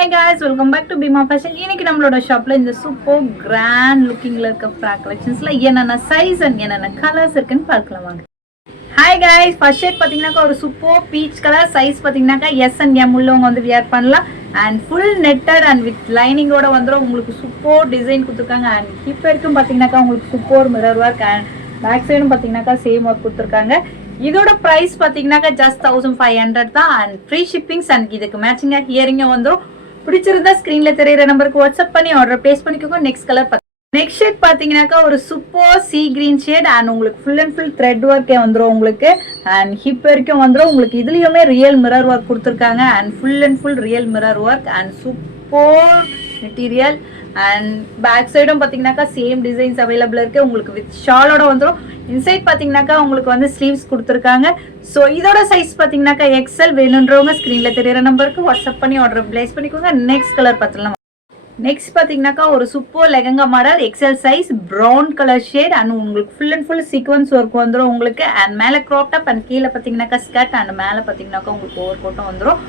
Hi guys, welcome back to Bima Fashion. இன்னைக்கு நம்மளோட ஷாப்ல இந்த சூப்பர் கிராண்ட் லுக்கிங்ல இருக்க ஃப்ராக் கலெக்ஷன்ஸ்ல என்னென்ன சைஸ் அண்ட் என்னென்ன கலர்ஸ் இருக்குன்னு பார்க்கலாம் வாங்க. Hi guys, ஃபர்ஸ்ட் ஷேட் பாத்தீங்கன்னா ஒரு சூப்பர் பீச் கலர் சைஸ் பாத்தீங்கன்னா எஸ் அண்ட் எம் உள்ளவங்க வந்து வியர் பண்ணலாம். And full netted and with லைனிங்கோட வந்துடும். உங்களுக்கு சூப்பர் டிசைன் கொடுத்துருக்காங்க. அண்ட் ஹிப் வரைக்கும் பாத்தீங்கன்னா உங்களுக்கு super mirror work and back சைடும் பாத்தீங்கன்னா சேம் ஒர்க் கொடுத்துருக்காங்க. இதோட பிரைஸ் பாத்தீங்கன்னா ஜஸ்ட் 1500 தான் அண்ட் ஃப்ரீ ஷிப்பிங்ஸ். அண்ட் இதுக்கு மேட்சிங்கா ஹியரிங்க வந்துடும். பிடிச்சிருந்தா ஸ்கிரீன்ல தெரியுற நம்பருக்கு வாட்ஸ்அப் பண்ணி ஆர்டர் பிளேஸ் பண்ணிக்கோங்க. நெக்ஸ்ட் கலர் நெக்ஸ்ட் ஷேட் பாத்தீங்கன்னாக்கா ஒரு super sea green shade and உங்களுக்கு ஃபுல் அண்ட் ஃபுல் த்ரெட் ஒர்க்கே வந்துடும் உங்களுக்கு. அண்ட் ஹிப் வரைக்கும் வந்துடும். உங்களுக்கு இதுலயுமே ரியல் மிரர் ஒர்க் கொடுத்துருக்காங்க. And full and full real mirror work and super material. And back சைடும் பாத்தீங்கன்னாக்கா சேம் டிசைன்ஸ் அவைலபிள் இருக்கு. உங்களுக்கு வித் ஷாலோட வந்துடும். இன்சைட் பாத்தீங்கன்னாக்கா உங்களுக்கு வந்து ஸ்லீவ்ஸ் கொடுத்துருக்காங்க. ஸோ இதோட சைஸ் பாத்தீங்கன்னாக்கா எக்ஸல் வேணுன்றவங்க ஸ்கிரீன்ல தெரியுற நம்பருக்கு வாட்ஸ்அப் பண்ணி ஆர்டர் பிளேஸ் பண்ணிக்கோங்க. நெக்ஸ்ட் கலர் பார்த்துலாம். நெக்ஸ்ட் பாத்தீங்கன்னாக்கா ஒரு super lehenga model XL size brown colour shade and உங்களுக்கு full and full sequins work வந்துடும் உங்களுக்கு. அண்ட் மேலே க்ராப் டாப் அண்ட் கீழே பாத்தீங்கன்னாக்கா ஸ்கர்ட் அண்ட் மேலே பாத்தீங்கன்னாக்கா உங்களுக்கு ஓவர் கோட்டும் வந்துடும்.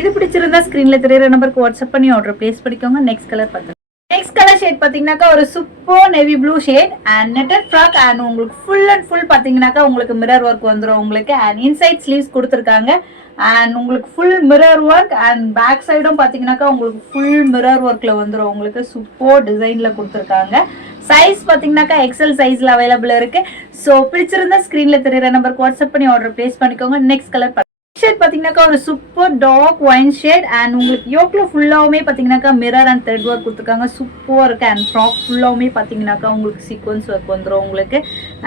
இது பிடிச்சிருந்தா ஸ்கிரீன்ல தெரியுற நம்பருக்கு வாட்ஸ்அப் பண்ணி ஆர்டர் பிளேஸ் பண்ணிக்கோங்க. நெக்ஸ்ட் கலர் பார்த்து நெக்ஸ்ட் கலர் ஷேட் பாத்தீங்கன்னாக்கா ஒரு super navy blue shade and netted frock and உங்களுக்கு ஃபுல் அண்ட் ஃபுல் பாத்தீங்கன்னாக்கா உங்களுக்கு மிரர் ஒர்க் வந்துடும் உங்களுக்கு. அண்ட் இன்சைட் ஸ்லீவ்ஸ் கொடுத்துருக்காங்க. அண்ட் உங்களுக்கு full mirror work and back சைடும் பாத்தீங்கன்னாக்கா உங்களுக்கு ஃபுல் மிரர் ஒர்க்ல வந்துடும் உங்களுக்கு. சூப்பர் டிசைன்ல கொடுத்துருக்காங்க. சைஸ் பாத்தீங்கன்னாக்கா எக்ஸல் சைஸ்ல அவைலபிள் இருக்கு. ஸோ பிடிச்சிருந்தா ஸ்கிரீன்ல தெரியுற நம்பருக்கு வாட்ஸ்அப் பண்ணி ஆர்டர் பிளேஸ் பண்ணிக்கோங்க. நெக்ஸ்ட் கலர் ஷேட் பாத்தீங்கன்னாக்கா ஒரு super dark wine shade and உங்களுக்கு யோக்ல ஃபுல்லாவுமே பாத்தீங்கன்னாக்கா மிரர் அண்ட் த்ரெட் ஒர்க் கொடுத்துருக்காங்க. சூப்பர் இருக்கு. அண்ட் ஃப்ராக் ஃபுல்லாவுமே பாத்தீங்கன்னாக்கா உங்களுக்கு சீக்வன்ஸ் ஒர்க் வந்துடும் உங்களுக்கு.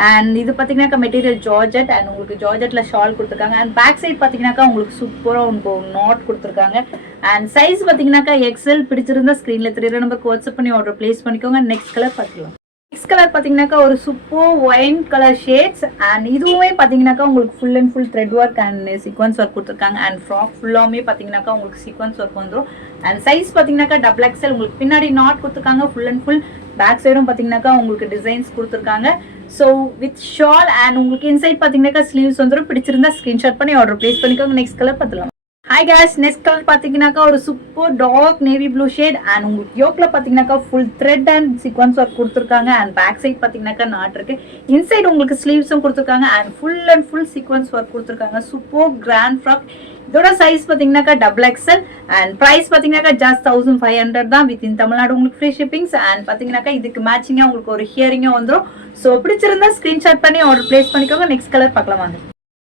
அண்ட் இது பாத்தீங்கன்னாக்கா மெட்டீரியல் ஜார்ஜெட் அண்ட் உங்களுக்கு ஜார்ஜெட்ல ஷால் கொடுத்துருக்காங்க. அண்ட் பேக் சைட் பாத்தீங்கன்னாக்கா உங்களுக்கு சூப்பரா உங்களுக்கு நாட் கொடுத்துருக்காங்க. அண்ட் சைஸ் பாத்தீங்கன்னாக்கா எக்ஸல். பிடிச்சிருந்தா ஸ்கிரீன்ல தெரியுற நம்பருக்கு வாட்ஸ்அப் பண்ணி ஆர்டர் பிளேஸ் பண்ணிக்கோங்க. நெக்ஸ்ட் கலர் பார்த்துக்கலாம். நெக்ஸ்ட் கலர் பாத்தீங்கன்னாக்கா ஒரு super wine colour shades and இதுவுமே பாத்தீங்கன்னாக்கா உங்களுக்கு full and full thread work and sequins work கொடுத்துருக்காங்க. அண்ட் ஃப்ராக் ஃபுல்லாமே பாத்தீங்கன்னாக்கா உங்களுக்கு சீக்வன்ஸ் ஒர்க் வந்துடும். அண்ட் சைஸ் பாத்தீங்கன்னாக்கா டபுள் எக்ஸல். உங்களுக்கு பின்னாடி நாட் கொடுத்துருக்காங்க. ஃபுல் அண்ட் ஃபுல் பேக் சைடும் பாத்தீங்கன்னாக்கா உங்களுக்கு டிசைன்ஸ் கொடுத்துருக்காங்க. ஸோ வித் ஷால் அண்ட் உங்களுக்கு இன்சைட் பாத்தீங்கன்னாக்கா ஸ்லீவ்ஸ் வந்துடும். பிடிச்சிருந்தா ஸ்கிரீன்ஷாட் பண்ணி ஆர்டர் பிளேஸ் பண்ணிக்கோங்க. நெக்ஸ்ட் கலர் பார்த்துலாம். ஹாய் கேஸ், நெக்ஸ்ட் கலர் பாத்தீங்கன்னாக்கா ஒரு super dark navy blue shade and உங்களுக்கு யோக்ல பாத்தீங்கன்னாக்கா full thread and sequins work கொடுத்துருக்காங்க. அண்ட் பேக் சைட் பாத்தீங்கன்னாக்கா நாட் இருக்கு. இன்சைட் உங்களுக்கு ஸ்லீவ்ஸும் கொடுத்துருக்காங்க. And full and full sequins work கொடுத்துருக்காங்க. Super grand frock. இதோட சைஸ் பாத்தீங்கன்னாக்கா டபுள் எக்ஸல் அண்ட் பிரைஸ் பாத்தீங்கன்னாக்கா ஜஸ்ட் 1500 தான். வித் இன் தமிழ்நாடு உங்களுக்கு ஃப்ரீ ஷிப்பிங்ஸ். அண்ட் பாத்தீங்கன்னாக்கா இதுக்கு மேட்சிங்கா உங்களுக்கு ஒரு ஹியரிங்கும் வந்துடும். ஸோ பிடிச்சிருந்தா ஸ்கிரீன்ஷாட் பண்ணி ஆர்டர் பிளேஸ் பண்ணிக்கோங்க. நெக்ஸ்ட் கலர் பார்க்கலாம் வாங்க.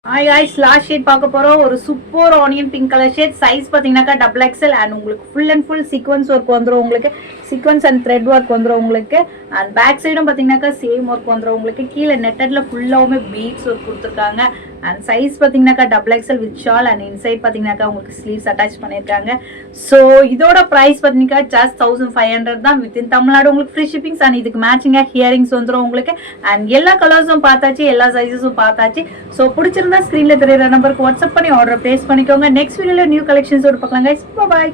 ஹாய் गाइस, லாஸ்ட் ஷேட் பார்க்க போறோம். ஒரு super onion pink colour shade size பாத்தீங்கன்னாக்கா டபுள் எக்ஸல் அண்ட் உங்களுக்கு full and full sequins work வந்துடும் உங்களுக்கு. சீக்வன்ஸ் அண்ட் த்ரெட் ஒர்க் வந்துடும் உங்களுக்கு. அண்ட் பேக் சைடும் பாத்தீங்கன்னாக்கா சேம் ஒர்க் வந்துடும் உங்களுக்கு. கீழே நெட்டட்ல ஃபுல்லாவுமே பீட்ஸ் ஒர்க் கொடுத்துருக்காங்க. அண்ட் சைஸ் பாத்தீங்கன்னாக்கா double XL with shawl and inside பாத்தீங்கன்னாக்கா உங்களுக்கு ஸ்லீவ்ஸ் அட்டாச் பண்ணிருக்காங்க. ஸோ இதோட பிரைஸ் பாத்தீங்கன்னா ஜஸ்ட் 1500 தான். வித் இன் தமிழ்நாடு உங்களுக்கு ஃப்ரீ ஷிப்பிங்ஸ். அண்ட் இதுக்கு மேட்சிங்கா ஹியரிங்ஸ் வந்துடும் உங்களுக்கு. அண்ட் எல்லா கலர்ஸும் பார்த்தாச்சு, எல்லா சைஸஸும் பார்த்தாச்சு. ஸோ பிடிச்சிருந்தா ஸ்கிரீன்ல தெரியுற நம்பருக்கு வாட்ஸ்அப் பண்ணி ஆர்டர் பிளேஸ் பண்ணிக்கோங்க. நெக்ஸ்ட் வீடியோல நியூ கலெக்ஷன்ஸ் பார்க்கலாம். பாய்.